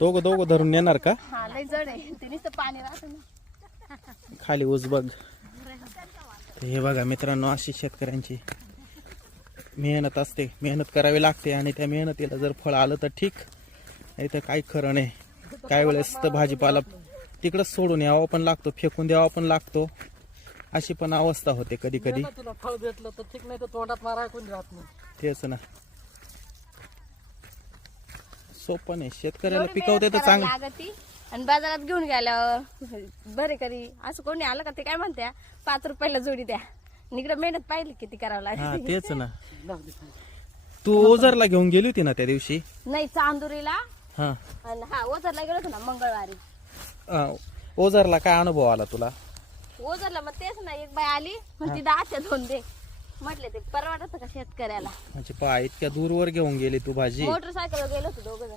दोघं धरून नेणार का? हा लय जड आहे ते नुसतं पाणी राहतं ना. खाली ऊस बघ. हे बघा मित्रांनो, अशी शेतकऱ्यांची मेहनत असते, मेहनत करावी लागते आणि त्या मेहनतीला जर फळ आलं तर ठीक, नाही तर काही खरं नाही. काही वेळेस तर भाजीपाला तिकडंच सोडून यावं पण लागतो, फेकून द्यावा पण लागतो, अशी पण अवस्था होते कधी कधी. तुला फळ भेटलं तर ठीक, नाही तर तोंडात माराय कोणी राहत नाही. तेच ना, सोपं नाही. शेतकऱ्याला एवढी पिकवते मेहनत तर करावी चांगलं. लागती आणि बाजारात घेऊन गेल्यावर बरे करी असं कोणी आलं का ते काय म्हणत्या 5 रुपयाला जोडी द्या. इकडे मेहनत पाहिली किती करावं हा लागते. तेच ना. तू ओझरला घेऊन गेली होती ना त्या दिवशी? नाही चांदुरीला हा. आणि हा ओझरला गेलो होतो ना मंगळवारी. ओझरला काय अनुभव आला तुला? ओझरला मग तेच ना, एक बाई आली म्हणती 10च्या 2 दे. म्हटले ते परवडत का शेतकऱ्याला. म्हणजे पहा, इतक्या दूरवर घेऊन गेली तू भाजी. मोटरसायकलवर गेलो होतो 2 जण.